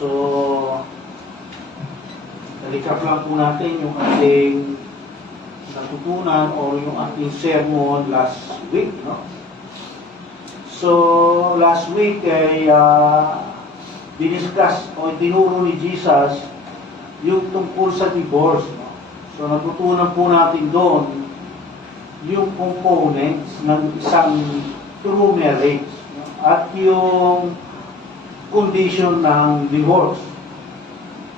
So, recap lang po natin yung ating natutunan o yung ating sermon last week, no? So, last week ay diniscuss o tinuro ni Jesus yung tungkol sa divorce, no? So, natutunan po natin doon yung components ng isang true marriage, no? At yung condition ng divorce.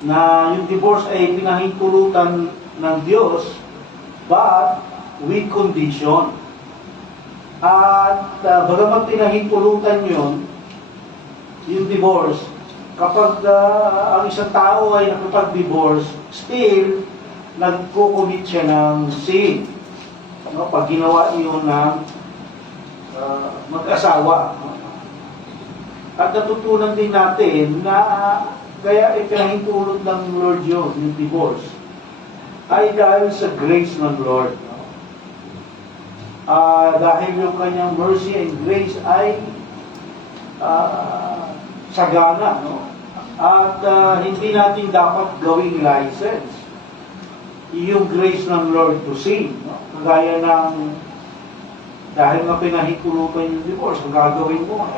Na yung divorce ay pinahintulutan ng Diyos, but with condition. At bagamat pinahintulutan yun, yung divorce, kapag ang isang tao ay nakapag-divorce, still, nagko-commit siya ng sin. No? Pag ginawa yun ng mag-asawa. No? At natutunan din natin na kaya ipinahintulot ng Lord yun, yung divorce, ay dahil sa grace ng Lord. No? Dahil yung kanyang mercy and grace ay sagana. No? At hindi natin dapat gawing license yung grace ng Lord to sin. No? Kagaya ng, dahil nga pinahintulutan yung divorce, ang gagawin mo,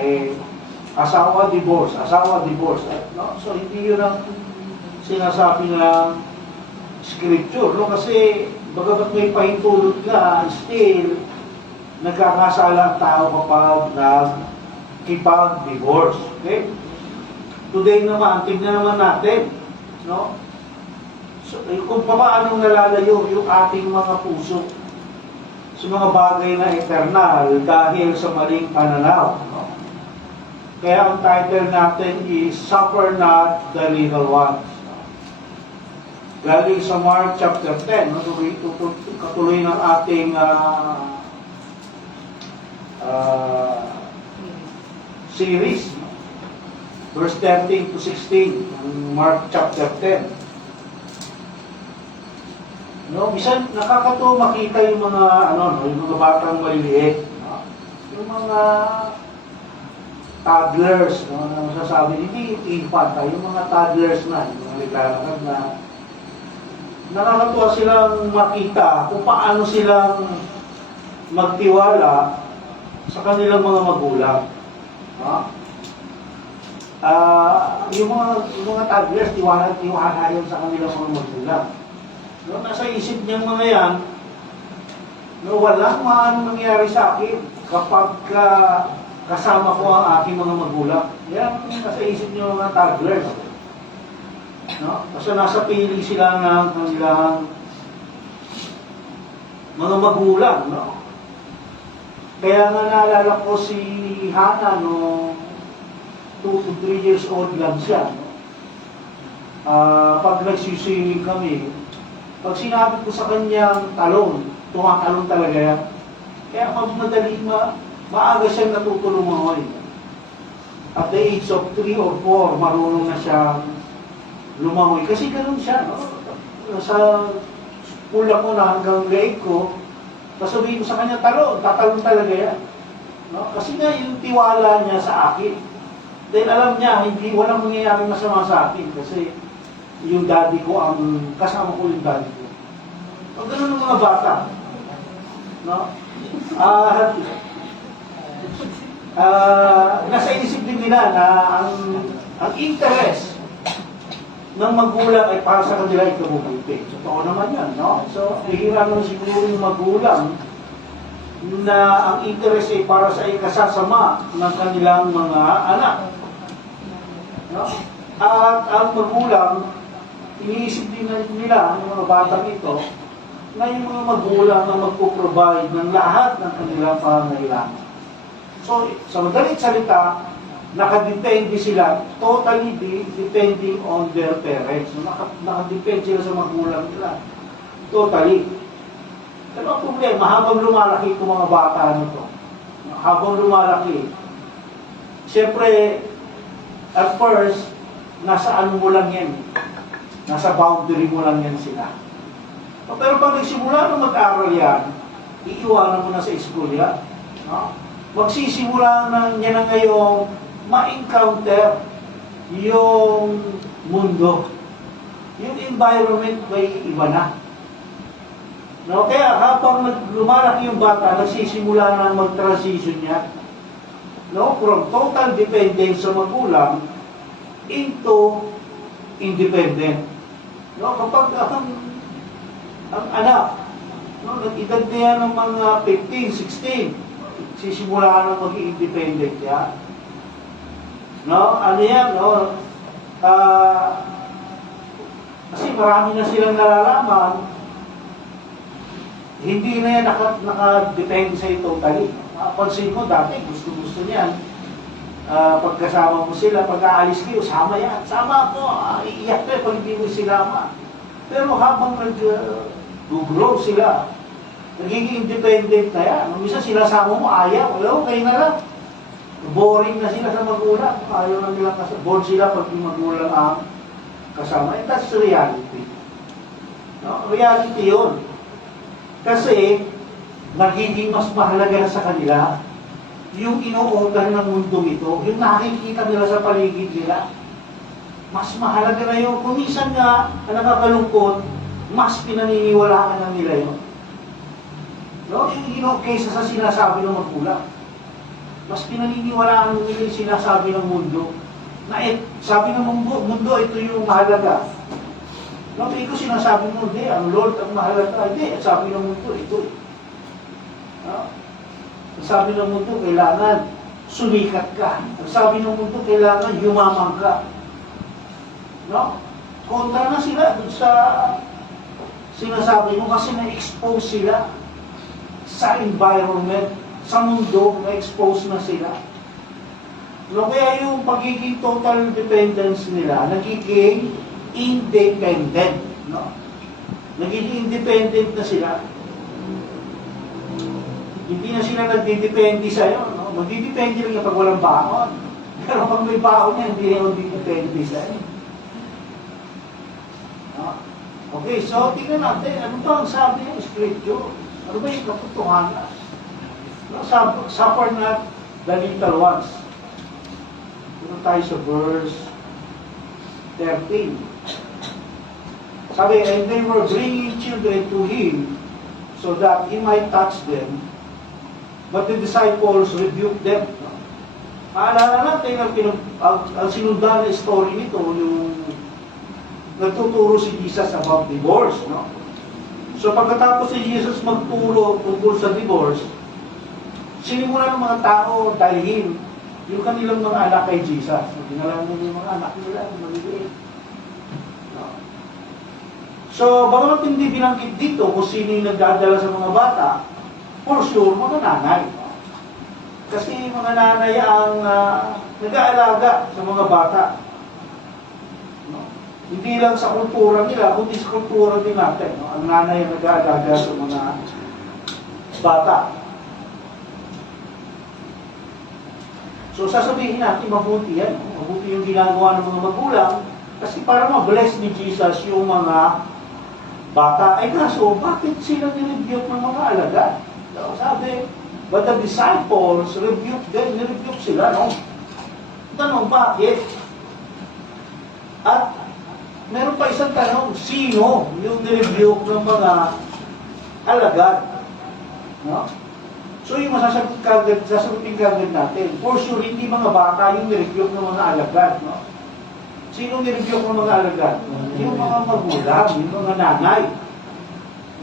asawa, divorce, no? So, hindi yun ang sinasabi ng scripture, no? Kasi, bagamat may pahintulot ka, still, nagkakasala ang tao kapag nagkipag-divorce. Okay? Today naman, tignan naman natin, no? So, kung paano nalalayo yung ating mga puso sa mga bagay na eternal dahil sa maling pananaw, no? Kaya ang title natin is Suffer Not the Little Ones. Galing sa Mark chapter 10, no? Katuloy ng ating series, no? Verse 13 to 16, Mark chapter 10. No, bisan nakakatuwa makita yung mga yung mga batang maliliit, no? Yung mga toddlers, no, na masasabi, hindi yung infant, yung mga toddlers na, yung mga naglalakad na, nakakatuwa silang makita kung paano silang magtiwala sa kanilang mga magulang. No? Yung mga toddlers, tiwala yun sa kanilang mga magulang. No, nasa isip niyang mga yan, no, walang maano mangyari sa akin kapag kasama ko ang aking mga magulang. Yan, nasa isip niyo mga toddlers. No? Kasi nasa pili sila ng kanilang mga magulang. No? Kaya nga naalala ko si Hannah, no, 2 to 3 years old lang siya. No? Pag nagsiswimming kami, pag sinabi ko sa kanyang talon, tumatalon talaga yan. Kaya pag madali maaga siyang natutulong lumangoy. At the age of 3 or 4, marunong na siyang lumangoy. Kasi ganun siya, no? Sa pula ko na hanggang leeg ko, sasabihin ko sa kanya, tatalon talaga yan. No? Kasi nga yung tiwala niya sa akin. Dahil alam niya, walang mangyayari masama sa akin. Kasi yung daddy ko, kasama ko yung daddy ko. O ganun ng mga bata. No? Nasa isip din nila na ang interest ng magulang ay para sa kanila ikabubuti. Totoo naman yan, no? So, hihira naman siguro yung magulang na ang interest ay para sa ikasasama ng kanilang mga anak. No? At ang magulang, iniisip din nila, ng mga batang ito, na yung mga magulang na magpo-provide ng lahat ng kanilang pangangailangan. So, sa madaling salita, nakadepende sila, totally depending on their parents. So, nakadepende sila sa magulang nila. Totally. Pero ang problema, habang lumalaki itong mga bata na to, habang lumalaki, siyempre, at first, nasa ano mo lang yan. Nasa boundary mo lang yan sila. Pero pag nagsimula na mag-aral yan, iiwanan mo na sa school yan. No? Magsisimula na niya na ngayong ma-encounter yung mundo. Yung environment may iba na. No? Kaya habang lumalaki yung bata, nagsisimula na mag-transition niya, no? From total dependence sa magulang into independent. No? Kapag ang anak, no, nag-edad na yan ng mga 15, 16, sisimula na maging independent yan. No? Ano yan, no? Kasi marami na silang nalalaman, hindi na yan naka-depend sa'yo totally. Pansin mo, dati gusto niyan, pagkasama mo sila, pag-aalis kayo, sama yan. Sama ako, iiyak kayo pag hindi mo sinama. Pero habang nag-grow sila, nagiging independent na yan. Minsan sinasama mo, ayaw, kayo na lang. Boring na sila sa magulang. Ayaw na nilang kasama. Bored sila pag yung magulang ang kasama. And that's reality. No? Reality yun. Kasi, nagiging mas mahalaga na sa kanila yung inuutan ng mundong ito, yung nakikita nila sa paligid nila. Mas mahalaga na yun. Kung minsan nga, ang nakakalungkot, mas pinaniniwalaan na nila yun. No? Yung kaysa sa sinasabi ng magulang. Mas pinaniniwalaan nila yung sinasabi ng mundo. Na sabi ng mundo, ito yung mahalaga. No, hindi ko sinasabi mo, hindi, ang Lord ang mahalaga. Hindi, sabi ng mundo, ito. No? Sabi ng mundo, kailangan sumikat ka. Ang sabi ng mundo, kailangan yumaman ka. No? Kontra na sila dun sa sinasabi mo kasi na-expose sila sa environment, sa mundo, na-expose na sila. No, kaya yung pagiging total dependence nila, nagiging independent. No? Nagiging independent na sila. Hindi na sila nagdidepende sa'yo. No? Magdidepende lang yung pag walang baon. Pero pag may baon niya, hindi na magdidepende sa'yo. No? Okay, so tingnan natin. Ano ba ang sabi ng scripture? Ano ba yung katotohanan? No? Suffer not the little ones. Ito tayo sa verse 13. Sabi, and they were bringing children to him so that he might touch them. But the disciples rebuked them. Maalala natin ang sinundan na story nito, yung nagtuturo si Jesus about divorce. No? So pagkatapos si Jesus magturo tungkol sa divorce, sinimulan ng mga tao dalhin yung kanilang mga anak kay Jesus. Dinala mo yung mga anak nila, maliliit. No? So, bagamat hindi binanggit dito kung sino yung nagdadala sa mga bata, for sure, mga nanay. No? Kasi mga nanay ang nag-aalaga sa mga bata. No? Hindi lang sa kultura nila, kundi sa kultura din natin. No? Ang nanay ang nag-aalaga sa mga bata. So sasabihin natin, mabuti yan. Mabuti yung ginagawa ng mga magulang kasi para ma-bless ni Jesus yung mga bata. Ay kaso, bakit sila nirebuke ng mga alagad? So, sabi, but the disciples rebuke them, nirebuke sila, no? Tanong, bakit? At meron pa isang tanong, sino yung nirebuke ng mga alagad? No? So yung sasagutin kagad natin, for sure, hindi mga bata yung nirebuke ng mga alagad, no? Sino nirebuke ng mga alagad? Yung mga magulang, yung mga nanay.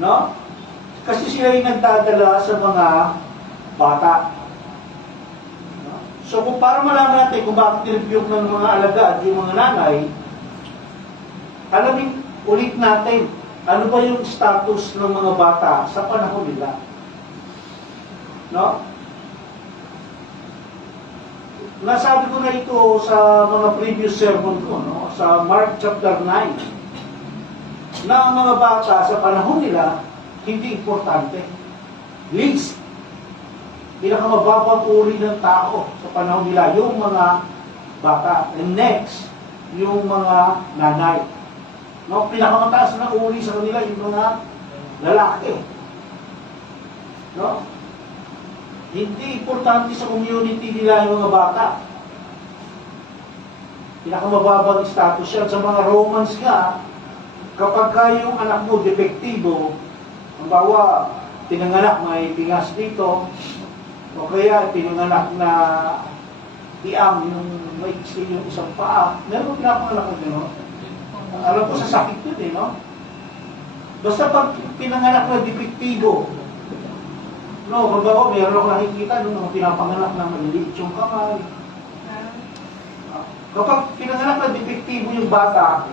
No? Kasi sila yung nagdadala sa mga bata. No? So kung para malaman natin kung bakit nirebuke ng mga alagad yung mga nanay, alamin ulit natin, ano ba yung status ng mga bata sa panahon nila? No? Nasabi ko na ito sa mga previous sermon ko, no? Sa Mark chapter 9, na ang mga bata sa panahon nila, hindi importante. Least, pinakamababang uri ng tao sa panahon nila, yung mga bata. And next, yung mga nanay. No? Pinakamataas na uri sa kanila, yung mga lalaki. No? Hindi importante sa community nila yung mga bata. Pinakamababang status yan. Sa mga Romans nga, kapag ka yung anak mo depektibo, ang bawa, tinanganak may tingas dito, o kaya tinanganak na tiang, yung may yung isang paa, meron mo pinapanganak ko din, no? Alam ko sa sakit yun, eh, no? Basta pag pinanganak na depektibo, no, kumbaga, meron ako nakikita nung pinapanganak na maliliit yung kamay. Kapag pinanganak na depektibo yung bata,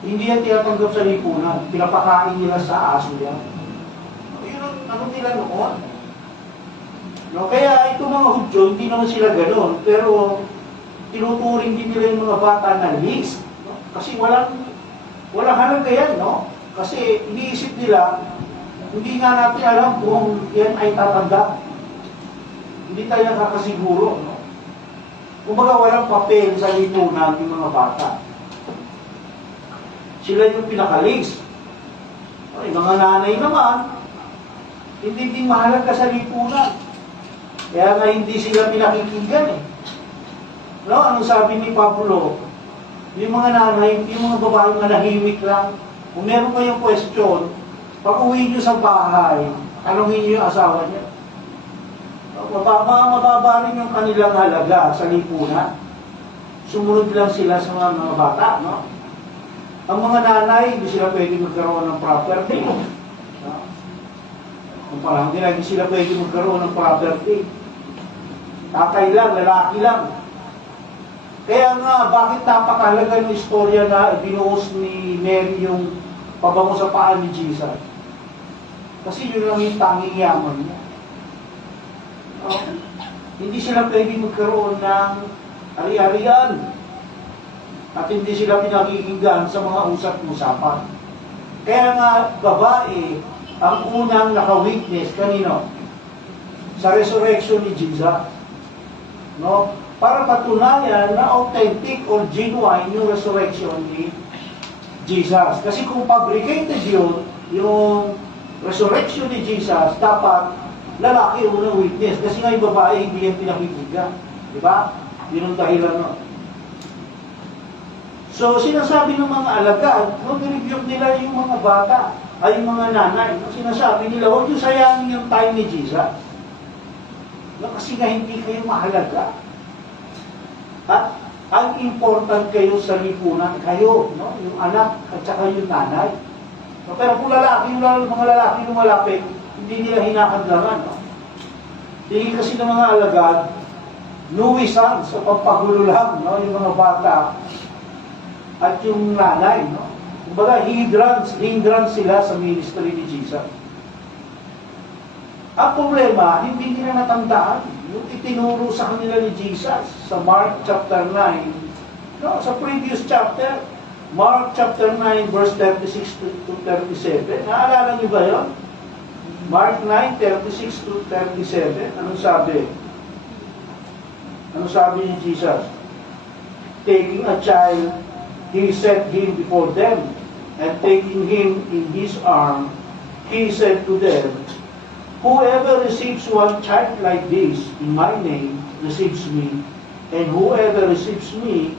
hindi yan tinatanggap sa lipunan. Pinapakain nila sa aso yan. Yun ang ano nila noon. No, kaya itong mga Hudyo, hindi naman sila gano'n. Pero tinuturing din nila yung mga bata na list. No? Kasi walang halaga yan, no? Kasi iniisip nila, hindi nga natin alam kung yan ay tatanda. Hindi tayo nakakasiguro, no? Kumbaga walang papel sa lipunan yung mga bata. Sila yung pinakalis. Yung mga nanay naman, hindi din mahalaga sa lipunan. Kaya nga hindi sila pinakikinggan eh. No? Anong sabi ni Pablo? Yung mga nanay, yung mga babae manahimik lang. Kung meron kayong question, pag uwi nyo sa bahay, tanongin nyo yung asawa niya. Mababa rin yung kanilang halaga sa lipunan. Sumunod lang sila sa mga bata, no? Ang mga nanay, hindi sila pwede magkaroon ng property. No? Kung parang hindi sila pwede magkaroon ng property. Tatay lang, lalaki lang. Kaya nga, bakit napakahalaga ng istorya na binuhos ni Mary yung pabango sa paa ni Jesus? Kasi yun lang yung tanging yaman niya. Hindi sila pwede magkaroon ng ari-arian at hindi sila pinakikinggan sa mga usap-usapan. Kaya nga, babae ang unang naka-witness kanino? Sa resurrection ni Jesus. No? Para patunayan na authentic or genuine yung resurrection ni Jesus. Kasi kung fabricated yun, yung resurrection ni Jesus, dapat lalaki ang unang witness. Kasi nga yung babae, hindi yan pinakikinggan. Di ba? Yun ang dahilan, no? So, sinasabi ng mga alagad, nag-review nila yung mga bata, ay yung mga nanay. No? Sinasabi nila, huwag yung sayangin yung time ni Jesus. No? Kasi nga hindi kayo mahalaga. At ang important kayo sa lipunan, kayo, no? Yung anak at saka yung nanay. No? Pero kung lalaki, mga lalaki lumalapit, hindi nila hinakadlangan. No? Tingin kasi ng mga alagad, nuwisan sa pagpagulo lang, no? Yung mga bata at yung nanay. No? Kumbaga, hindrance sila sa ministry ni Jesus. Ang problema, hindi nila natandaan yung itinuro sa kanila ni Jesus sa Mark chapter 9. No? Sa previous chapter, Mark chapter 9 verse 36 to 37. Naalala niyo ba yun? Mark 9, 36 to 37. Anong sabi? Anong sabi ni Jesus? Taking a child, he set him before them, and taking him in his arm, he said to them, whoever receives one child like this in my name receives me, and whoever receives me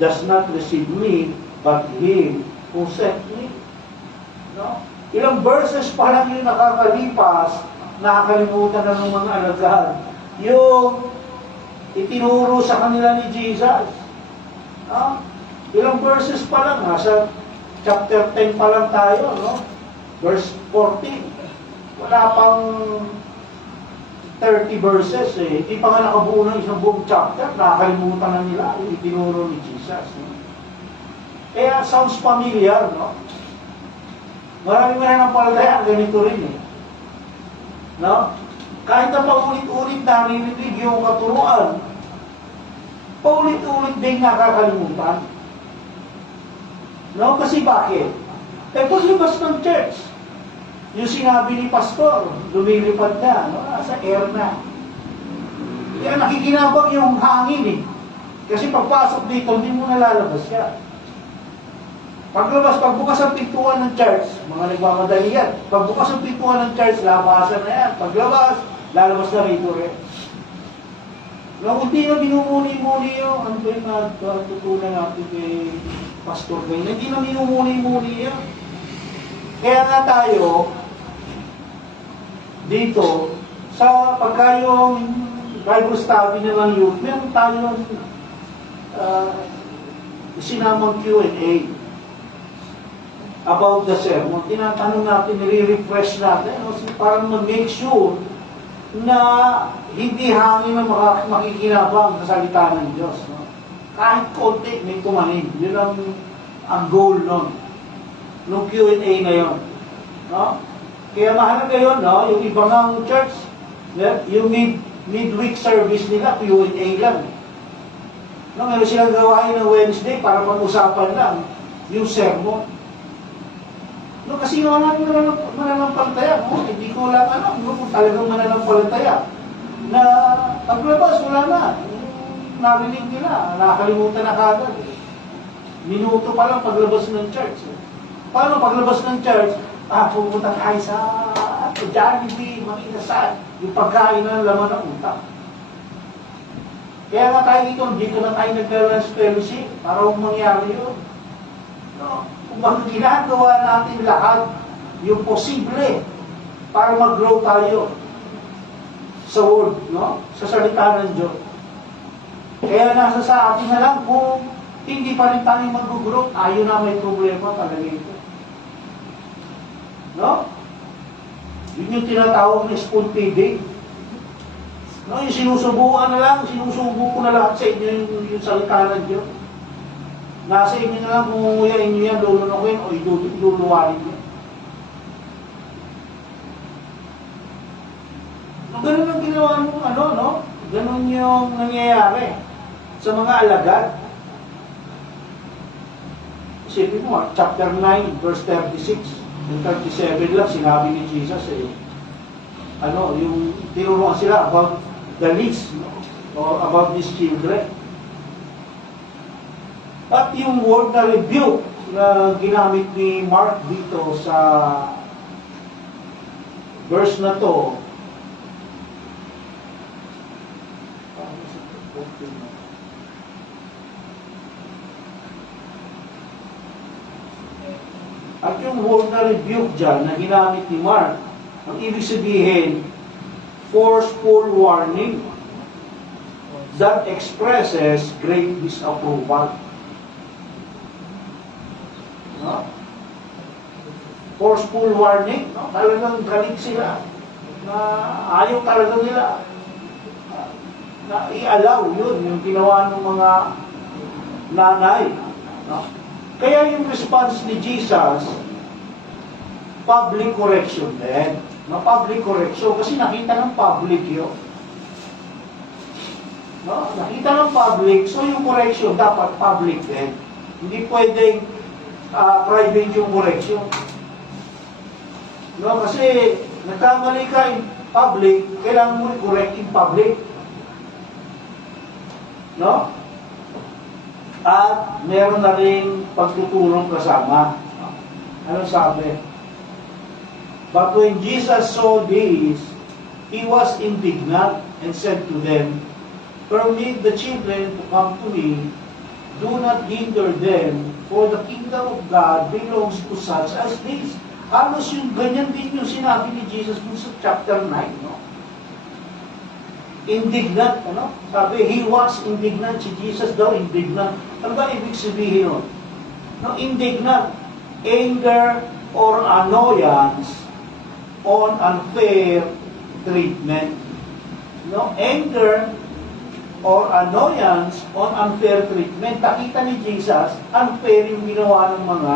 does not receive me, but him who sent me. No? Ilang verses pa lang yung nakakalipas, nakakalimutan na ng mga alagad. Yung itinuro sa kanila ni Jesus. Ilang verses pa lang, nasa chapter 10 pa lang tayo, no? Verse 14. Wala pang 30 verses eh. Hindi pa nga nakabuo ng isang buong chapter, nakakalimutan na nila yung itinuro ni Jesus. No? Kaya sounds familiar, no? Maraming mananampalataya, ganito rin eh. No? Kahit na paulit-ulit narinig yung katuruan, paulit-ulit din nakakalimutan. No? Kasi bakit? Paglabas ng church, yung sinabi ni pastor, lumilipad na, no? Sa air na. Kaya nakikinabang yung hangin eh. Kasi pagpasok dito, hindi mo nalalabas yan. Pagbukas ang pintuan ng church, mga nagmamadali yan. Pagbukas ang pintuan ng church, labasan na yan. Paglabas, lalabas na rito rin. No, hindi na minumuni-muni yun. Ano ba yung natutunan natin kay Pastor Gay? Hindi na minumuni-muni yun. Kaya nga tayo, dito, sa pagka yung Bible study naman yun, meron tayo sinamang Q&A about the sermon. Tinatanong natin, nire-refresh natin, para mag-make sure na hindi hangin na makikinabang sa salita ng Diyos. No? Kahit konti, may tumanin. Yun ang goal nun. Nung Q&A na yun. No? Kaya mahalaga yun, no? Yung ibang ng church, yung midweek service nila, Q&A lang. No? Meron silang gawain ng Wednesday para pag-usapan lang yung sermon. No, kasi wala mananampalataya, no? Hindi ko lang kung talagang mananampalataya. Na paglabas, wala na. Narinig nila, nakakalimutan na kagad. Minuto pa lang paglabas ng church. Paano paglabas ng church? Pupunta tayo sa Jollibee, mag-inasal. Yung pagkain na laman ng utak. Kaya nga tayo dito na tayo nag-lunch fellowship para mangyari yun. No? Kung ginagawa natin lahat, yung posible para mag-grow tayo sa word, no? Sa salita ng Diyos. Kaya nasa sa atin na lang kung hindi pa rin tayo mag-grow, tayo na may problema talaga ito. No? Yun yung tinatawag na spoon feeding. No? Yung sinusubukan na lang, sinusubo ko na lahat sa inyo yung salita ng Diyos. Nasa inyo na lang kung umuyain nyo yan, lulunukin o iluluwarin nyo. So, ganun ang ginawa mo, no? Ganun yung nangyayari sa mga alagad. Isipin mo, chapter 9, verse 36, and 37 lang, sinabi ni Jesus, yung tinuruan sila about the least, no? Or about these children. At yung word na rebuke na ginamit ni Mark dito sa verse na to, at yung word na rebuke dyan na ginamit ni Mark, ang ibig sabihin, forceful warning that expresses great disapproval. No? Forceful warning, no? Talagang galit sila na ayaw talaga nila na i-allow yun, yung ginawa ng mga nanay. No? Kaya yung response ni Jesus, public correction din. No? Public correction, kasi nakita ng public yun. No? Nakita ng public, so yung correction dapat public din. Hindi pwedeng private yung correction. No, kasi nagkamali ka in public, kailangan mo i-correct in public. No? At meron na rin pagtutulong kasama. Ano sabi? But when Jesus saw this, he was indignant and said to them, "Permit the children to come to me, do not hinder them, for the kingdom of God belongs to such as this." Halos yung ganyan din yung sinabi ni Jesus dun sa chapter 9, no? Indignant, ano? Sabi, he was indignant, si Jesus daw indignant. Ano ba ibig sabihin nun? No, indignant, anger or annoyance on unfair treatment. No, anger or annoyance on unfair treatment. Nakita ni Jesus, unfair yung ginawa ng mga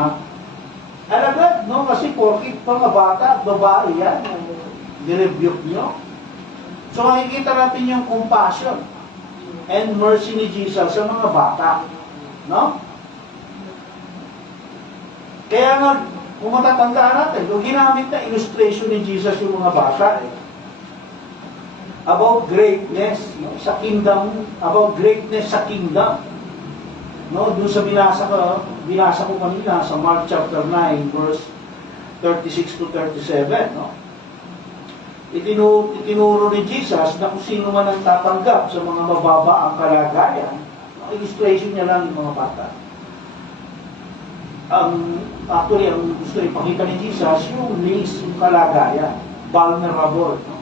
alagad, no? Kasi porkit mga bata at babae yan, nirebuke nyo. So makikita natin yung compassion and mercy ni Jesus sa mga bata. No? Kaya nga, kung matatandaan natin, yung ginamit na illustration ni Jesus yung mga bata, about greatness, no? Sa kingdom, about greatness sa kingdom. No, doon sa binasa ko kanina sa Mark chapter 9 verse 36 to 37, no. itinuro ni Jesus na kung sino man ang tatanggap sa mga mababa ang kalagayan, illustration niya lang yung mga bata. Actually, ang gusto ipakita ni Jesus, yung least, yung kalagayan, vulnerable, no?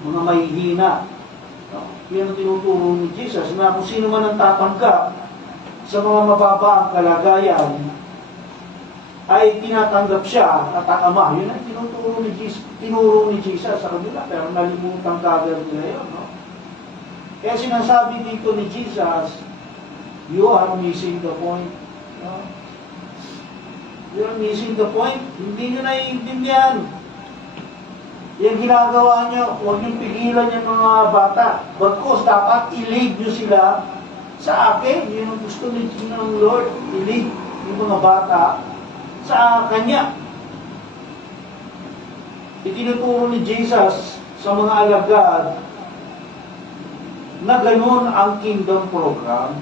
Mga mahihina. No? Yan ang tinuturo ni Jesus, na kung sino man ang tatanggap sa mga mababa ang kalagayan, ay tinatanggap siya at ang Ama. Yun ang tinuro ni Jesus sa kanila, pero nalimutan kagad nila yun. No? Kaya sinasabi dito ni Jesus, you are missing the point. No? You are missing the point. Hindi nyo naiintindihan. Yung ginagawa nyo, huwag nyo pigilan yung mga bata. Bagkos, dapat i-lead nyo sila sa akin. Yun ang gusto ng Lord. I-lead yung mga bata sa Kanya. Itinuturo ni Jesus sa mga alagad na ganun ang kingdom program.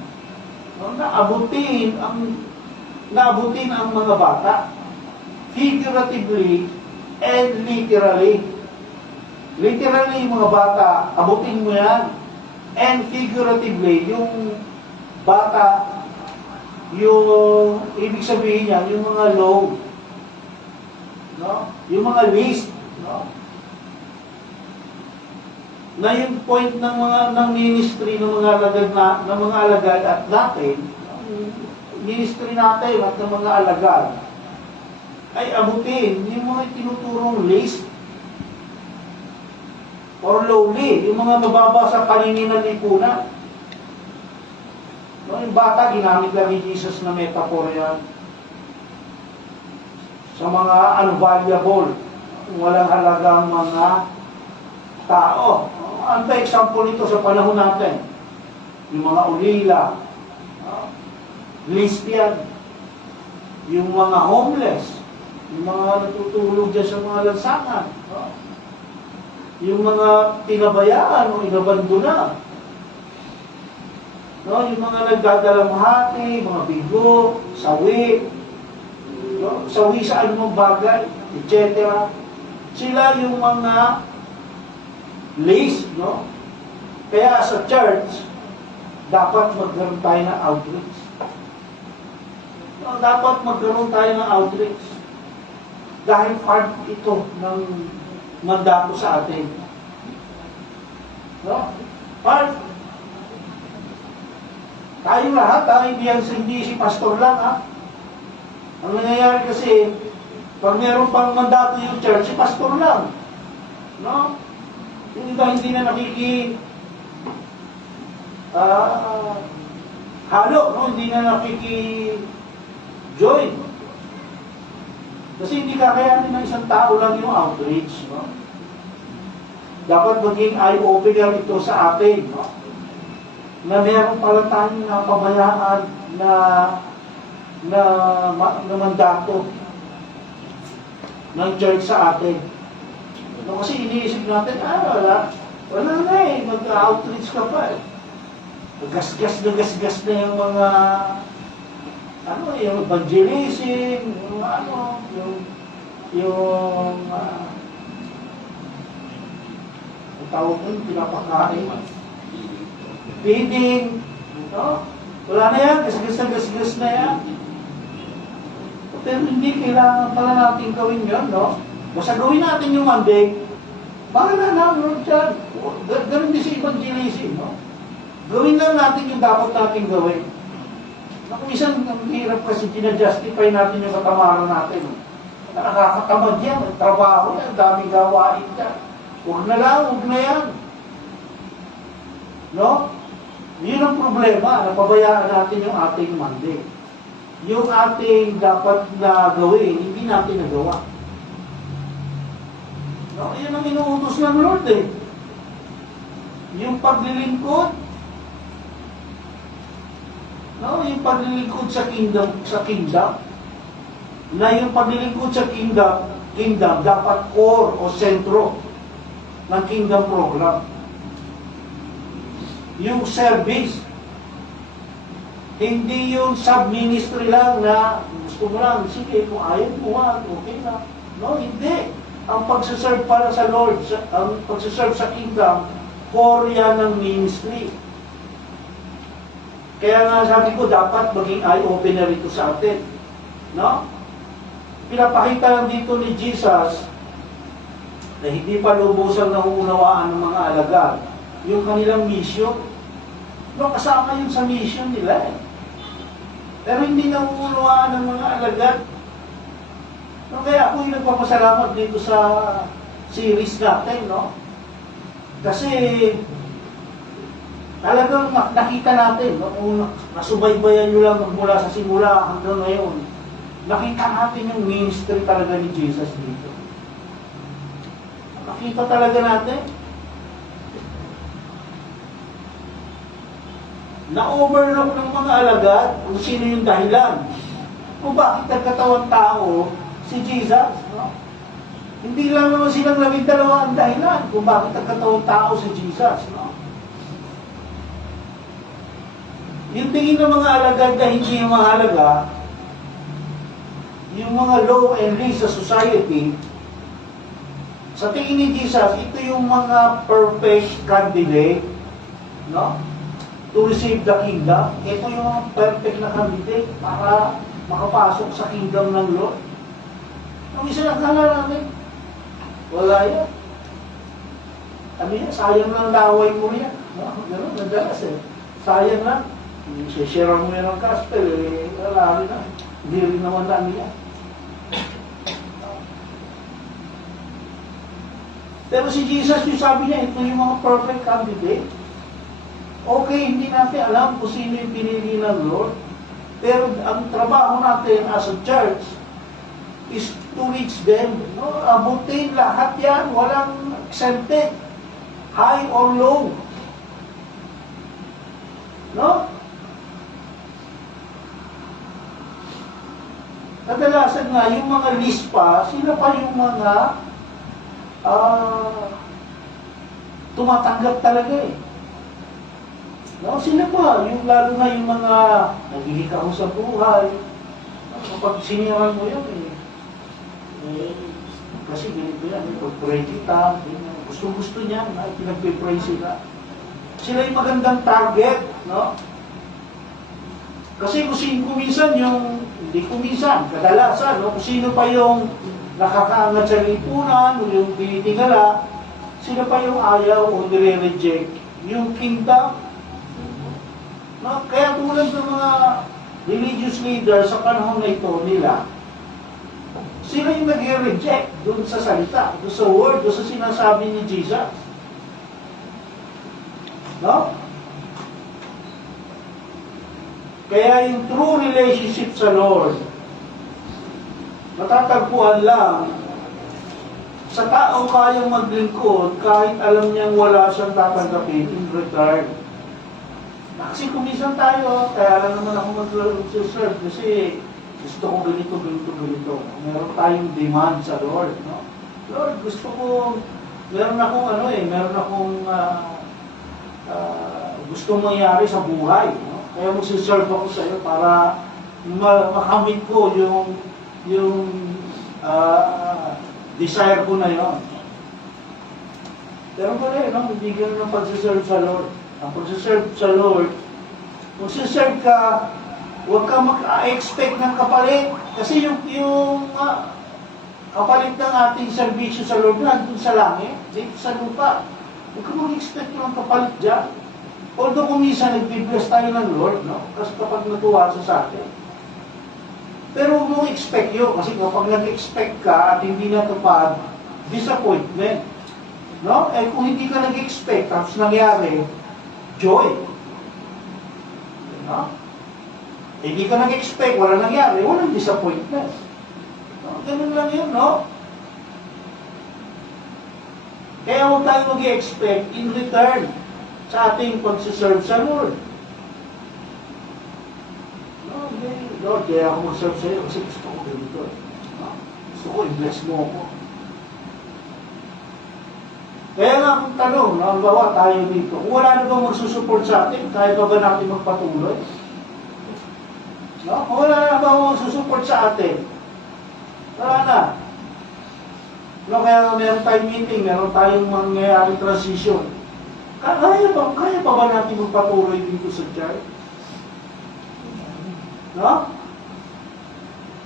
Naabutin ang mga bata figuratively and literally. Literally, yung mga bata, abutin mo yan. And figuratively, yung bata, yung ibig sabihin niya, yung mga low, no? Yung mga least, no? Na yung point ng ministry ng mga alagad at natin, ministry natin at ng mga alagad ay abutin yung mga tinuturong least or lowly, yung mga mababa sa paningin ng lipunan. No, yung bata, ginamit lang ni Jesus na metaphor yan sa mga unvaluable, walang halagang mga tao. Ano ba example nito sa panahon natin? Yung mga ulila, lesbian, yung mga homeless, yung mga natutulog dyan sa mga lansangan, yung mga tinabayaan o inabandona, yung mga nagdadalamhati, mga bigo, sawi, sawi sa anumang bagay, etc. Sila yung mga least, no? Kaya sa church, dapat magkaroon tayo ng outreach. Dapat magkaroon tayo ng outreach. Dahil part ito ng mandato sa atin. No? Part. Tayong lahat, hindi si pastor lang, ha? Ang nangyayari kasi, pag meron pang mandato yung church, si pastor lang. No? Yung iba hindi na halo, no? Hindi na join. Kasi hindi kakayanin ng isang tao lang yung outreach, no? Dapat maging eye-opener ito sa atin, no? Na meron pala tayong napabayaan na mandato ng church sa atin. No, kasi iniisip natin, wala na eh, mag-outreach ka pa eh. Gasgas na yung mga yung evangelism, yung tawag nun, pinapakain, feeding, no? Wala na yan, gasgas na yan. Pero hindi kailangan pala natin gawin yun, no? Basta gawin natin yung mandate, bahala na, Lord dyan. Ganun din si evangelism, no? Gawin lang natin yung dapat natin gawin. Kung isang hirap kasi ginajustify natin yung katamaran natin. Nakakatamad yan, ang trabaho yan, daming gawain yan. Huwag na yan. No? Yun ang problema, napabayaan natin yung ating mandate. Yung ating dapat na gawin, hindi natin nagawa. No? Yan ang inuutos ng Lord eh. Yung paglilingkod, no, yung paglilingkod sa kingdom, na yung paglilingkod sa kingdom dapat core o sentro ng kingdom program. Yung service, hindi yung sub-ministry lang na gusto mo lang, sige, kung ayaw mo, okay na. No, hindi. ang pagsaserve para sa Lord, ang pagsaserve sa kingdom, core yan ng ministry. Kaya nga sabi ko, dapat maging eye-opener ito sa atin. No? Pinapakita lang dito ni Jesus na hindi pa lubusang nauunawaan ng mga alagad yung kanilang mission. No, kasama yun sa mission nila eh. Pero hindi nauunawaan ng mga alagad. No, kaya ako yung nagpapasalamat dito sa series natin, no? Kasi talagang nakita natin, no? Kung nasubaybayan nyo lang mula sa simula hanggang ngayon, nakita natin yung ministry talaga ni Jesus dito. Nakita talaga natin. Na-overlook ng mga alagad kung sino yung dahilan. Kung bakit nagkatawang tao si Jesus. No? Hindi lang naman silang 12 ang dahilan kung bakit nagkatawang tao si Jesus. No? Yung tingin ng mga alagad na hindi yung mahalaga, yung mga low and rich sa society, sa tingin ni Jesus, ito yung mga perfect candidate, no? To receive the kingdom. Ito yung mga perfect na candidate para makapasok sa kingdom ng Lord. Ang isa na kala namin, wala yan. Ano yan? Sayang lang laway mo yan. No? Ganun, nadalas eh. Sayang lang. Share mo yan ang gospel, eh, wala rin na. Hindi rin naman lang yan. Pero si Jesus, yung sabi niya, ito yung mga perfect candidate. Okay, hindi natin alam kung sino yung pinili ng Lord. Pero ang trabaho natin as a church is to reach them. No? Abutin lahat yan, walang exempted. High or low. No? Kadalasan nga, yung mga list pa, sila pa yung mga tumatanggap talaga eh. No, sila pa, yung lalo na yung mga naghihikaw sa buhay. Kapag siniran mo yun kasi ganito yan, pag-pray kita, gusto niya, pinagpipray sila. Sila yung magandang target, no? Kasi kung minsan yung, hindi kuminsan, kadalasan, no? Kung sino pa yung nakakaangat sa lipunan, o yung tinitingala, sila pa yung ayaw o nire-reject yung kingdom. No? Kaya tulad ng mga religious leaders sa panahon na ito nila, sila yung nag-reject doon sa salita, doon sa word, doon sa sinasabi ni Jesus. No? Kaya yung true relationship sa Lord, matatagpuan lang sa tao kayang maglingkod kahit alam niyang wala siyang tatanggapin in return. Kasi kumisan tayo, kaya lang naman ako mag-serve kasi gusto ko ganito. Meron tayong demand sa Lord. No? Lord, gusto ko, meron akong gusto mangyari sa buhay. No? Kaya mag-serve ako sa iyo para makamit ko yung desire ko na yon. Pero pala no? Hindi ganun ang pag-serve sa Lord. Ang pag-serve sa Lord, mag-serve ka, huwag ka mag-expect ng kapalit. Kasi yung kapalit ng ating servisyo sa Lord nandun sa langit, dito sa lupa. Huwag ka mag-expect ng kapalit dyan. Although kung minsan nag-bless tayo ng Lord, no? Kasi kapag natuwa sa atin. Pero huwag mong expect yun. Kasi kapag nag-expect ka at hindi natupad, disappointment. No? Eh kung hindi ka nag-expect, tapos nangyari, joy. No? Eh, hindi ka nag-expect, wala nangyari, walang disappointment. No? Ganun lang yun, no? Kaya huwag tayo mag-expect in return sa ating pagsiserve sa Lord. No, Lord, kaya ako mag-serve sa iyo kasi gusto ko ganito. No? Gusto ko, i-bless mo ako. Kaya nga kung tanong, nabawa tayo dito, kung wala na bang magsusupport sa atin, kaya pa ba natin magpatuloy? No? Kung wala na bang magsusupport sa atin, wala na. No, kaya meron tayong meeting, meron tayong mangyayaring transition. Kaya pa ba natin magpatuloy dito sa church? No?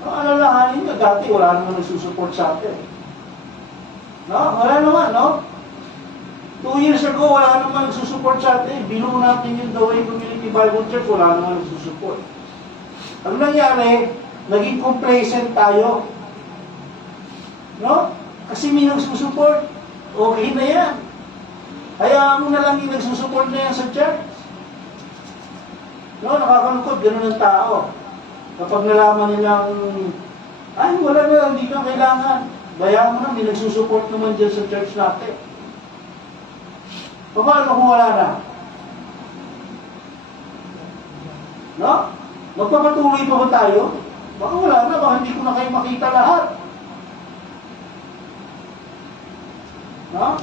No, alalahanin nyo, dati wala naman nagsusupport sa atin. No? Wala naman, no? 2 years ago, wala naman nagsusupport sa atin. Binuo natin yung The Way Community Bible Church, wala naman nagsusupport. Ang nangyari, naging complacent tayo. No? Kasi may nagsusupport. Okay na yan. Hayaan mo na lang yung nagsusupport na yan sa church. No? Nakakalungkot, ganun ang tao. Kapag nalaman nilang, ay, wala na, hindi ka kailangan. Bayaan mo na, may nagsusupport naman dyan sa church natin. Paano kung wala na? No? Magpapatuloy pa ba tayo? Baka wala na, baka hindi ko na kayo makita lahat. No?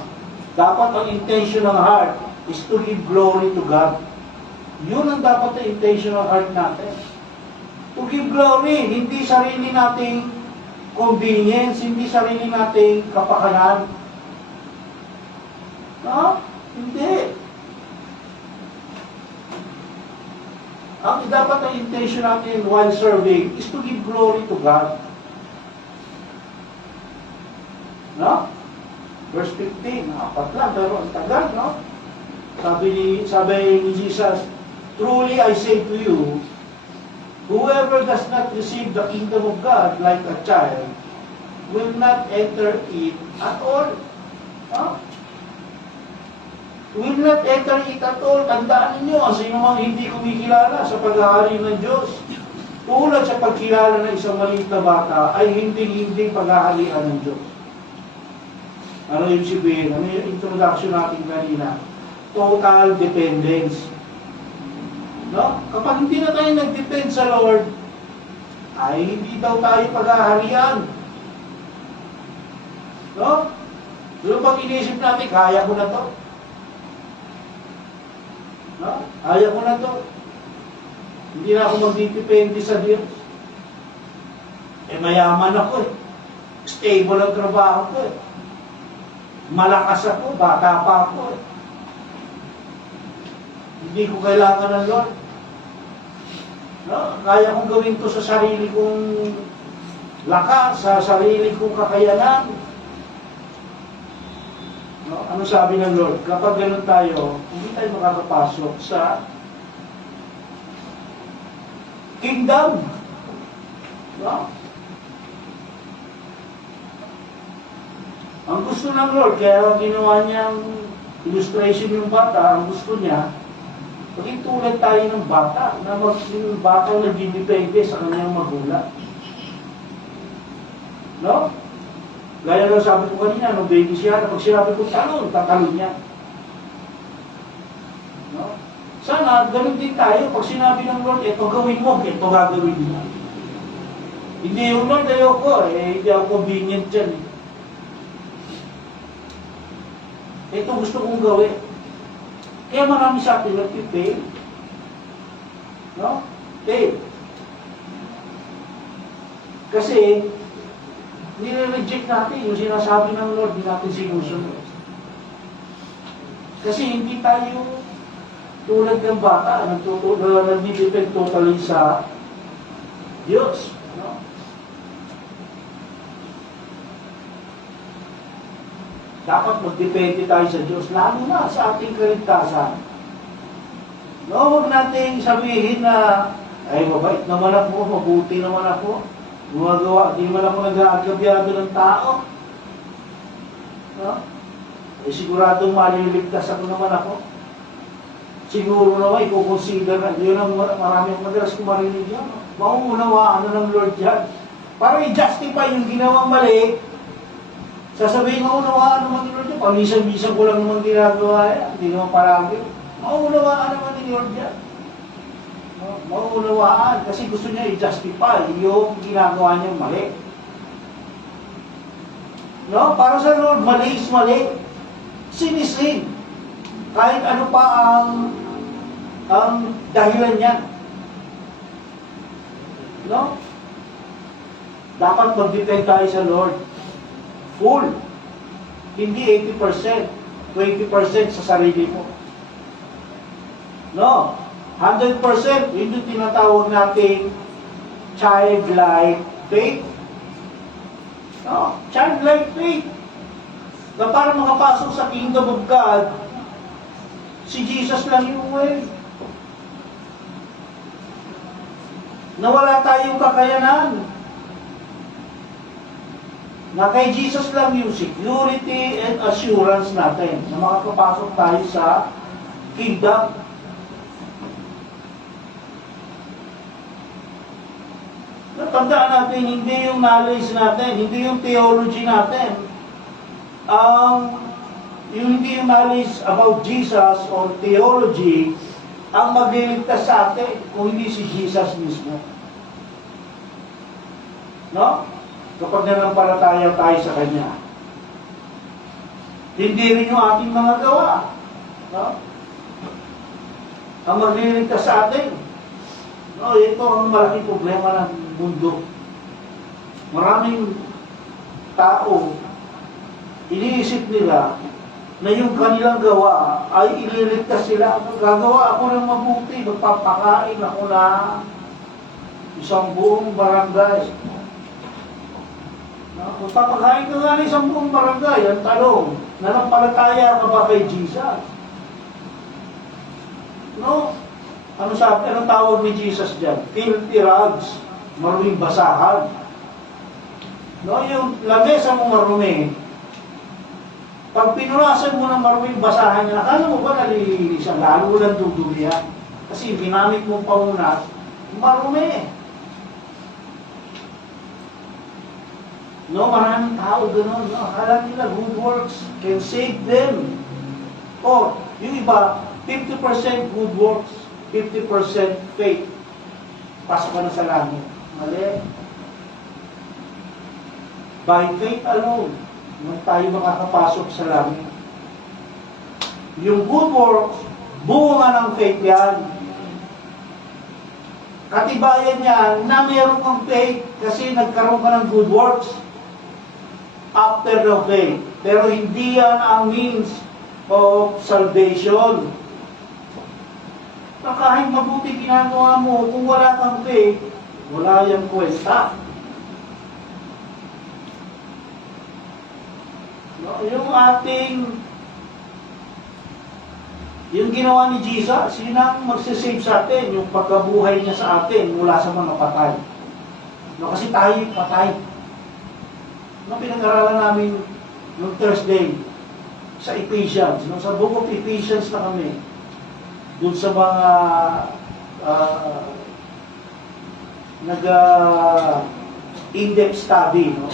Dapat ang intention ng heart is to give glory to God. Yun ang dapat ang intention ng heart natin. To give glory, hindi sarili nating convenience, hindi sarili nating kapakanan. No? Hindi. Ang dapat ang intention natin while serving is to give glory to God. No? Verse 15, apat lang, pero ang tagal, no? Sabi ni Jesus, truly I say to you, whoever does not receive the kingdom of God like a child will not enter it at all. No? Will not enter it at all. Tandaan ninyo, ang sino mang hindi kumikilala sa paghahari ng Diyos, tulad sa pagkilala ng isang maliit na bata, ay hindi paghaharian ng Diyos. Ano yung sabihin? Ano yung introduction natin kanina? Total dependence. No? Kapag hindi na tayo nag-depend sa Lord, ay hindi daw tayo paghaharian. No? Pero pag inisip natin, kaya ko na to. No? Kaya ko na to. Hindi na ako magdidepende sa Diyos. Mayaman ako eh. Stable ang trabaho ko eh. Malakas ako, bata pa ako eh. Hindi ko kailangan ng Lord. No? Kaya kong gawin to sa sarili kong lakas, sa sarili kong kakayanan. No? Ano sabi ng Lord? Kapag ganun tayo, hindi tayo makakapasok sa kingdom. No? Ang gusto ng Lord, kaya ginawa niyang illustration yung bata, ang gusto niya, maging tulad tayo ng bata, na yung bata na nagdidepende sa kanyang magulang. No? Gaya na sabi ko kanina, nung baby siya, pag sinabi ko talon, tatalon niya. No? Sana, ganun din tayo, pag sinabi ng Lord, ito gawin mo, ito gagawin niya. Hindi yung Lord, ayoko, hindi ako convenient dyan. Ito gusto kong gawin. Kaya marami sa atin nag-fail. No? Fail. Kasi, nire-reject natin yung sinasabi ng Lord, hindi natin sinusunod. Kasi hindi tayo tulad ng bata, nag-depend totally sa Diyos. No? Dapat magdepende tayo sa Diyos, lalo na sa ating kaligtasan. No, huwag nating sabihin na, ay, mabait naman ako, mabuti naman ako, gumagawa, di naman ako nag-aagabyado ng tao. No? Eh, siguradong maliligtas ako naman ako. Siguro naman, i-consider na, yun ang marami ang madalas ko marinig yan. Mauunawaan na ng Lord yan. Para i-justify yung ginawang mali, sasabihin, maunawaan naman ni Lord yan. Pamisan-misan ko lang naman ginagawa yan. Hindi naman paragi. Maunawaan naman ni Lord yan. Maunawaan. Kasi gusto niya i-justify yung ginagawa niyang mali. No? Para sa Lord, mali is mali. Sin is sin. Kahit ano pa ang dahilan niya. No? Dapat mag-depend tayo sa Lord. Full. Hindi 80%, 20% sa sarili mo. No, 100%, yun yung tinatawag nating childlike faith. No, childlike faith. Na para makapasok sa kingdom of God, si Jesus lang yung way. Na wala tayong kakayanan. Na kay Jesus lang yung security and assurance natin na makakapasok tayo sa kingdom. Tandaan natin, hindi yung knowledge natin, hindi yung theology natin. Hindi yung knowledge about Jesus or theology ang magliligtas sa atin kung hindi si Jesus mismo. No? Kapag nanampalataya tayo sa Kanya. Hindi rin yung ating mga gawa. No? Ang magliligtas sa atin. No, ito ang malaking problema ng mundo. Maraming tao, iniisip nila na yung kanilang gawa ay ililigtas sila. Gagawa ako ng mabuti, magpapakain ako na isang buong barangay. Magpapakain ka nga na isang buong barangay, ang tanong, nanampalataya ka ba kay Jesus? No? Ano sabi? Anong tawag ni Jesus dyan? Filthy rags, maruming basahan. No, yung lamesa mo marumi, pag pinurasan mo ng maruming basahan niya, akala mo ba nalilinisan? Lalo lang dudulihan. Kasi ginamit mo pamunas, marumi. No, maraming tao gano'n. No? Akala nila good works can save them. O, yung iba, 50% good works, 50% faith. Pasok ka na sa langit. Mali. By faith alone, nung tayo makakapasok sa langit. Yung good works, bunga ng faith yan. Katibayan niya na meron kang faith kasi nagkaroon ka ng good works after the faith. Pero hindi yan ang means of salvation. Na kahit mabuti ginagawa mo, kung wala kang faith, wala yung kwesta. No, yung ginawa ni Jesus, yun ang magsisave sa atin, yung pagkabuhay niya sa atin mula sa mga patay. No, kasi tayo patay. No, pinag-aralan namin noong Thursday sa Ephesians. No, sa book of Ephesians na kami. Doon sa mga in-depth study, no?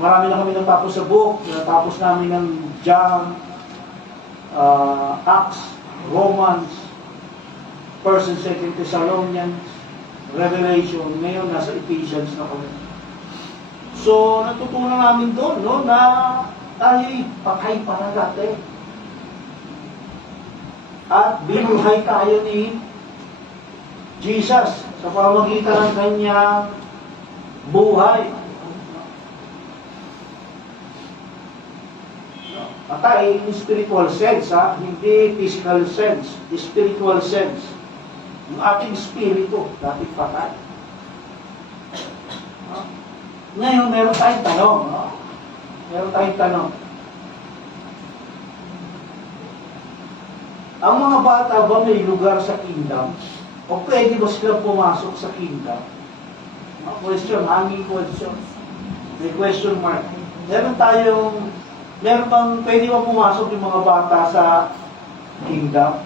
Marami na kami natapos sa book, natapos namin ng John, Acts, Romans, 1st and 2nd Thessalonians, Revelation, ngayon nasa Ephesians na kami. So, natutunan namin doon, no, na tayo'y patay para dati. At binuhay tayo ni Jesus sa pamamagitan ng kanyang buhay. Patay in spiritual sense, ha? Hindi physical sense, spiritual sense. Yung ating spirito, dati patay. Ngayon, meron tayong tanong. No? Meron tayong tanong. Ang mga bata ba may lugar sa kingdom? O pwede ba sila pumasok sa kingdom? Question, hanging question. May question mark. Meron bang, pwede ba pumasok yung mga bata sa kingdom?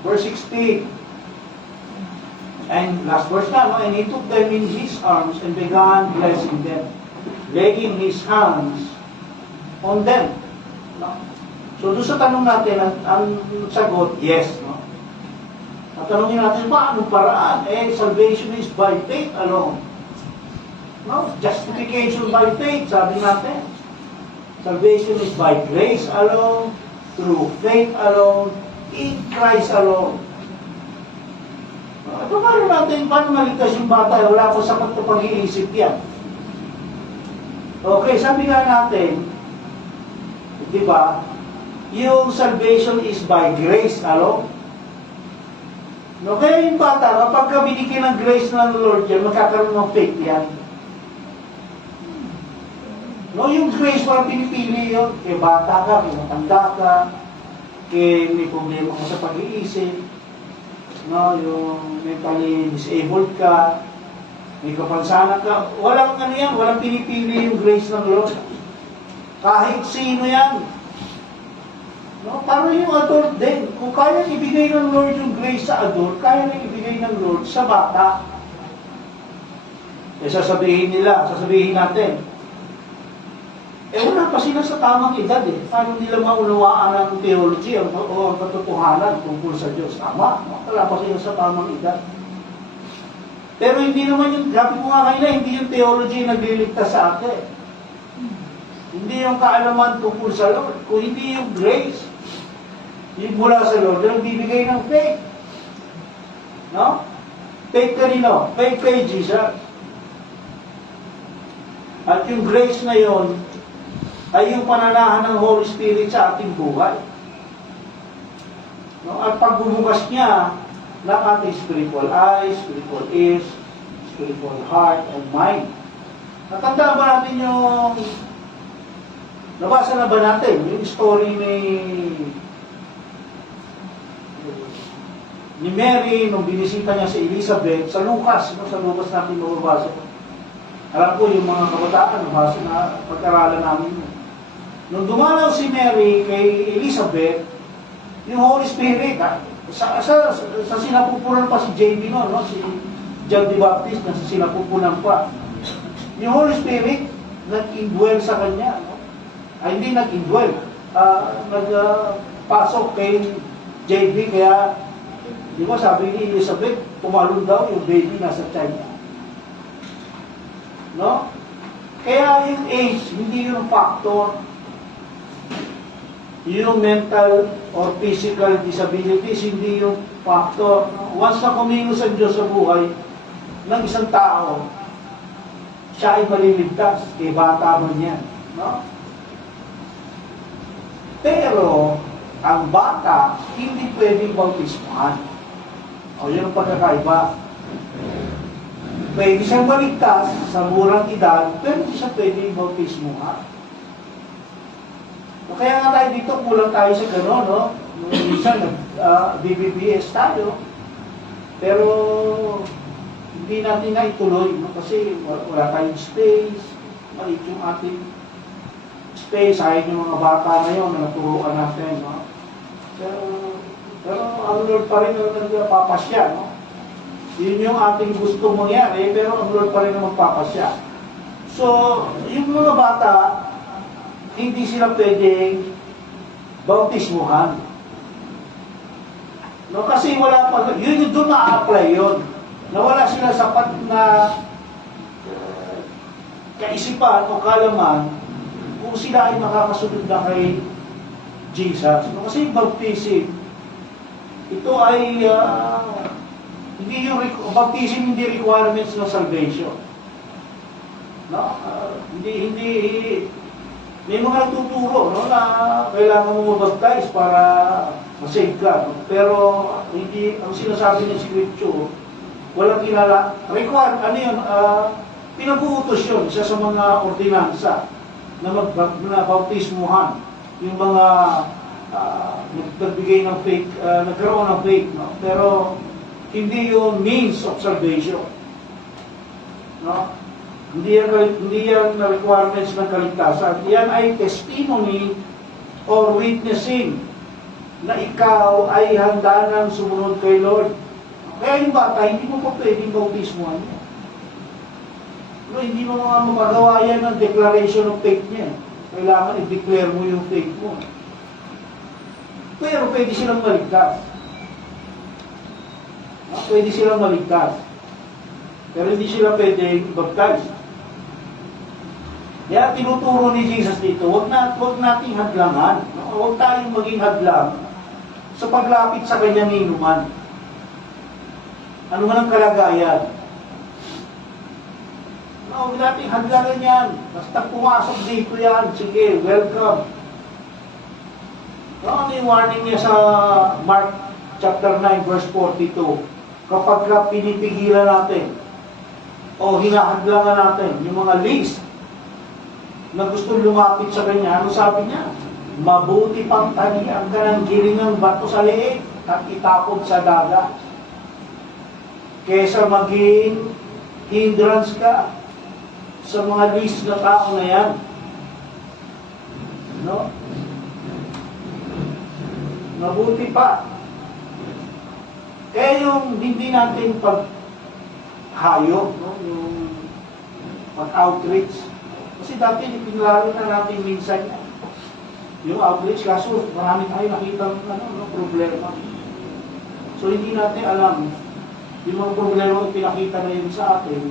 Verse 16. And last verse na, no? And he took them in his arms and began blessing them, laying his hands on them. No? So, doon sa tanong natin, ang sagot, yes. No? At tanongin natin, paano paraan? Salvation is by faith alone. No? Justification by faith, sabi natin. Salvation is by grace alone, through faith alone, in Christ alone. Paano natin, paano maligtas yung bata? Wala ko sapat na pag-iisip yan. Okay, sabi nga natin, di ba? Yung salvation is by grace alone. No, kaya yung bata, kapag ka binigyan ng grace ng Lord yan, magkakaroon ng faith yan. No, yung grace parang pinipili yun. Kaya bata ka, kaya matanda ka, kaya may problema ka sa pag-iisip, no, yung mentally disabled ka, may kapansanan ka, walang ano yan, walang pinipili yung grace ng Lord. Kahit sino yan. No, parang yung adult din. Kung kaya ibigay ng Lord yung grace sa adult, kaya na ibigay ng Lord sa bata. Eh sasabihin natin, wala pa sila sa tamang edad eh. Paano nila maunawaan ang theology o ang katotohanan tungkol sa Diyos? Tama, no? Wala pa sila sa tamang edad. Pero hindi naman yung, sabi ko nga kanina, hindi yung theology nagliligtas sa atin. Hindi yung kaalaman tungkol sa Lord, kung hindi yung grace. Yung mula sa Lord, yung bibigay ng faith. No? Faith kanino? Faith kay Jesus. At yung grace na yon ay yung pananahan ng Holy Spirit sa ating buhay. No? At pagbubukas niya ng ating spiritual eyes, spiritual ears, spiritual heart, and mind. Natanda ba natin yung nabasa na ba natin yung story ni Mary nung binisita niya si Elizabeth sa Lucas, no? Sa Lucas natin mababasa. Alam ko yung mga kabataan, nabasa na pag-aralan namin. Nung dumalaw si Mary kay Elizabeth, yung Holy Spirit, sa sinapupunan pa si JB no? Si John the Baptist, nasa sinapupunan pa. Yung Holy Spirit, nag-indwell sa kanya. No? Ay, hindi nag-indwell. Nagpasok kay JB, kaya di ba sabi ni Elizabeth, pumalun daw yung baby nasa China. No? Kaya yung age, hindi yung factor. Yung mental or physical disabilities, hindi yung factor. Once na kumilos ang Diyos sa buhay ng isang tao, siya ay maliligtas. Kaya bata man yan. No? Pero, ang bata, hindi pwedeng bautismuhan. O yun ang pagkakaiba. Pwede siyang maligtas sa murang edad, pero hindi siya pwedeng bautismuhan. Kaya nga tayo dito, kulang tayo sa gano'n, no? Minsan, BBBS tayo, pero hindi natin na ituloy, no? Kasi wala tayong space, maliit yung ating space, sayang yung mga bata ngayon na naturuan natin, no? Pero ang Lord pa rin ang nagpapasya, no? Yun yung ating gusto mangyari, pero ang Lord pa rin ang magpapasya. So, yung mga bata, hindi sila pwedeng bautismuhan. No, kasi wala pa, yun doon na-apply yun. Na wala sila sapat na kaisipan o kalaman kung sila ay makakasunod na kay Jesus. No, kasi baptism, ito ay hindi yung baptism, hindi requirements ng salvation. No, hindi may mga nagtuturo, no, na kailangan mo mabaptize para masave ka, no? Pero hindi, ang sinasabi ng Scripture, walang kilala. Require, ano yun, pinag-uutos yun, isa sa mga ordinansa na bautismuhan, yung mga nagbigay ng faith, nagkaroon ng faith, no? Pero hindi yung means of salvation. No? Hindi yan na requirements ng kaligtasan. Yan ay testimony or witnessing na ikaw ay handa nang sumunod kay Lord. Kaya yung bata, hindi mo pa pwedeng bautismuhan niya. No, hindi mo mga magagawa yan ng declaration of faith niya. Kailangan i-declare mo yung faith mo. Pero pwede silang maligtas. No? Pwede silang maligtas. Pero hindi sila pwedeng baptize. Kaya tinuturo ni Jesus dito, huwag nating hadlangan. Huwag tayong maging hadlang sa paglapit sa kanyang inuman. Ano man ang kalagayan. Huwag nating hadlangan yan. Basta pumasok dito yan, sige, welcome. No, ano yung warning niya sa Mark chapter 9 verse 42? Kapag ka pinipigilan natin o hinahadlangan natin yung mga least na gusto lumapit sa kanya, ano sabi niya? Mabuti pang tanian ka ng gilingang bato sa leeg at itapon sa dagat kesa maging hindrance ka sa mga least na tao na yan. No? Mabuti pa. Kaya yung hindi natin paghayop, no? Yung pag-outreach. Kasi dati pinlaro na natin minsan yan. Yung outreach, kaso marami tayo nakita problema. So hindi natin alam yung mga problema yung pinakita na yun sa atin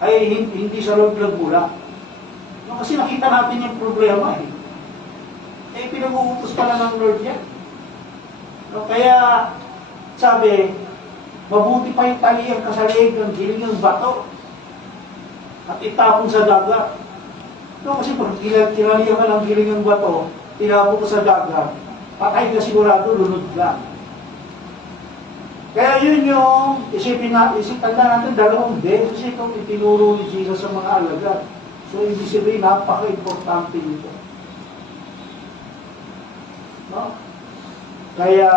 ay hindi sa loob nagmula. No, kasi nakita natin yung problema eh. Pinag-uutos pala ng Lord yan. No, kaya sabi, mabuti pa yung taliyang kasalig ng giling ng bato at itapon sa dagat. No, kasi pag kinaliyan ka ng giling ng bato, tinapon ka sa dagat, patay ka sigurado, lunod ka. Kaya yun yung isipan natin dalawang beses itong itinuro ni Jesus sa mga alagad. So, ibig sabihin, napaka-importante nito. No? Kaya,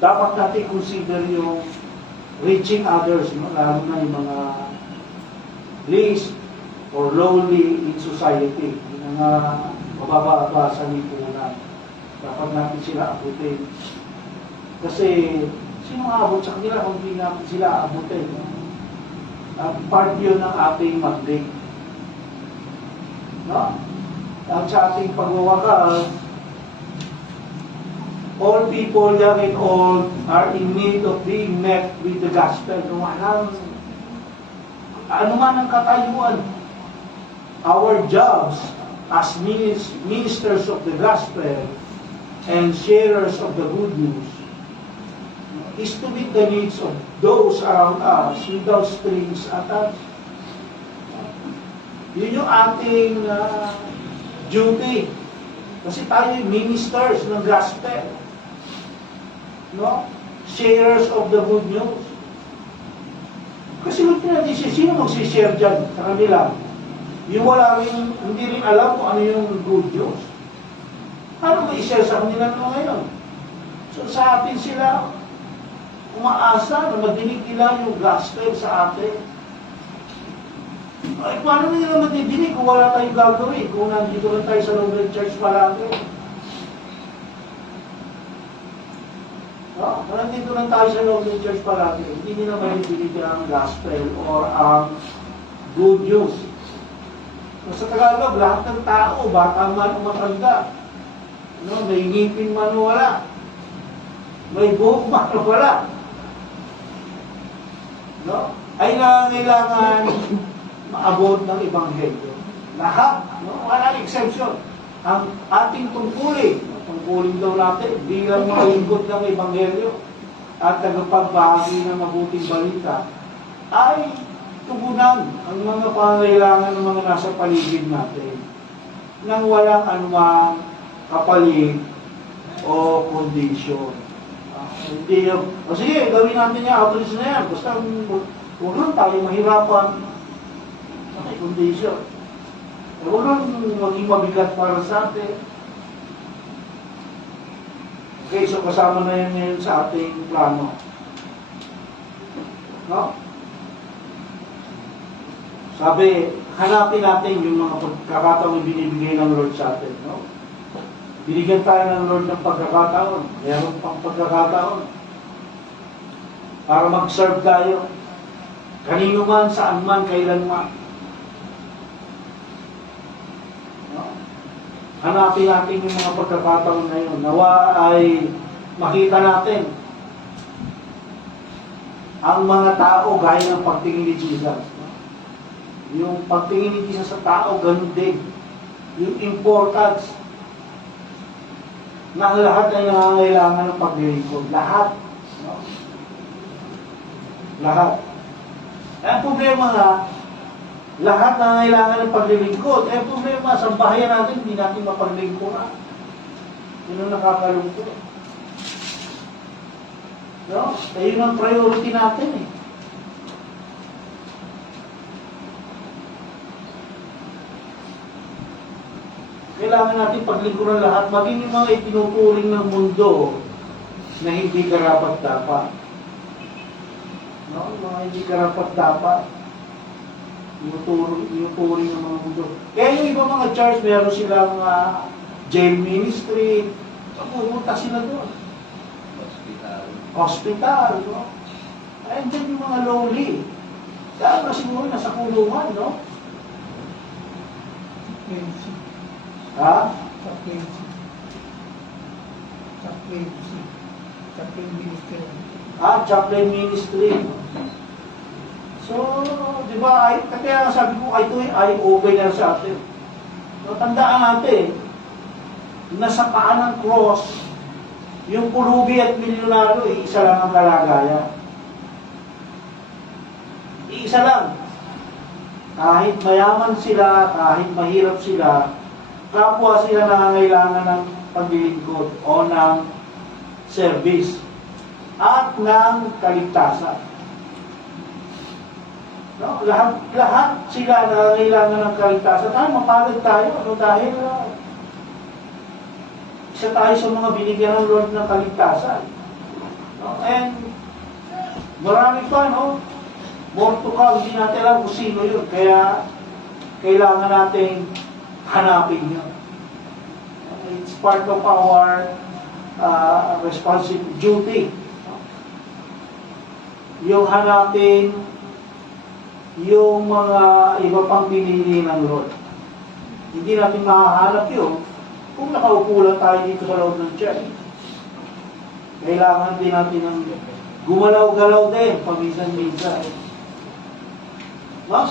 dapat natin consider yung reaching others, no? Lalo na yung mga least or lowly in society, yung mga mababa sa lipunan. Dapat natin sila abutin. Kasi, sino aabot sa kanila kung hindi natin sila abutin? No? Part yun ng ating mandate. No? At sa ating pagwawakas, all people young and old are in need of being met with the gospel. Ano man ang katayuan, our jobs as ministers of the gospel and sharers of the good news is to meet the needs of those around us without strings attached. Yun yung ating duty. Kasi tayo ministers ng gospel. No? Sharers of the good news. Kasi huwag natin sino magsishare dyan sa kanila? Yung wala rin, hindi rin alam kung ano yung good news. Ano ba i-share sa kanila ngayon? So sa atin sila, umaasa na madinig nila yung gospel sa atin. Ay, paano nila madidinig kung wala tayong gagawin? Kung nandito lang tayo sa loob ng church palagi. No? Kung nandito lang tayo sa loob ng church palagi, hindi nila madidinig ang gospel or ang good news. So, sa Tagalog, lahat ng tao, bata man o matanda, no? May ngipin man o wala, may buhok man o wala, no? Ay nangangailangan maabot ng Ebanghelyo. Lahat, no? Wala exemption. Ang ating tungkulin daw natin, bilang mga lingkod ng Ebanghelyo at tagapagbahagi ng mabuting balita, ay tugunan ang mga pangangailangan ng mga nasa paligid natin nang walang anumang kapalit o kondisyon. Hindi yung, sige, gawin natin yung outreach na yan. Basta huwag lang tayo mahirapan. May kondisyon. Huwag lang maging mabigat para sa atin. Okay, so kasama na yan ngayon sa ating plano. No? Sabi, hanapin natin yung mga pagkakataon na binibigay ng Lord sa atin. No? Binigyan tayo ng Lord ng pagkakataon. Mayroon pang pagkakataon. Para mag-serve tayo. Kanino man, saan man, kailan man. No? Hanapin natin yung mga pagkakataon na yun. Nawa ay makita natin ang mga tao gaya ng pagtingin ni Jesus. No? Yung pagtingin ni Jesus sa tao, ganun din. Yung importance na ang lahat ay nangangailangan ng paglilingkod. Lahat. No? Lahat. Ang problema nga, Lahat na kailangan ng paglilingkod. Eh, problema, sa bahayan natin, hindi natin mapaglingkuran. Yun ang nakakalungkot. No? Eh, yun ang priority natin eh. Kailangan natin paglingkuran lahat, maging yung mga itinuturing ng mundo na hindi karapat-dapat. No? Yung mga hindi karapat-dapat. Inuturing ng mga mundo. Kaya yung ibang mga church, meron silang jail ministry. Pumunta sila doon. Hospital, no? And then yung mga lowly. Kaya siguro nasa kulungan, no? Ha? Chaplain ministry. So, di ba, kaya sabi ko, ito ay open sa atin. So, tandaan natin, nasa paan ng cross, yung pulubi at milyonaryo, isa lang ang kalagayan. Isa lang. Kahit mayaman sila, kahit mahirap sila, kapwa sila nangangailangan ng paglilingkod o ng service at ng kaligtasan. No? Lahat sila nangangailangan ng kaligtasan. Mapagod tayo. Dahil isa tayo sa mga binigyan ng Lord ng kaligtasan. No? And marami pa, no? More to come, hindi natin alam kung sino yun. Kaya kailangan natin hanapin yun. It's part of our responsibility, duty. Yung hanapin yung mga iba pang pinili ng Lord. Hindi natin mahahanap yun kung nakaupo lang tayo dito sa loob ng church. Kailangan din natin ng gumalaw-galaw din, paminsan-minsan. No,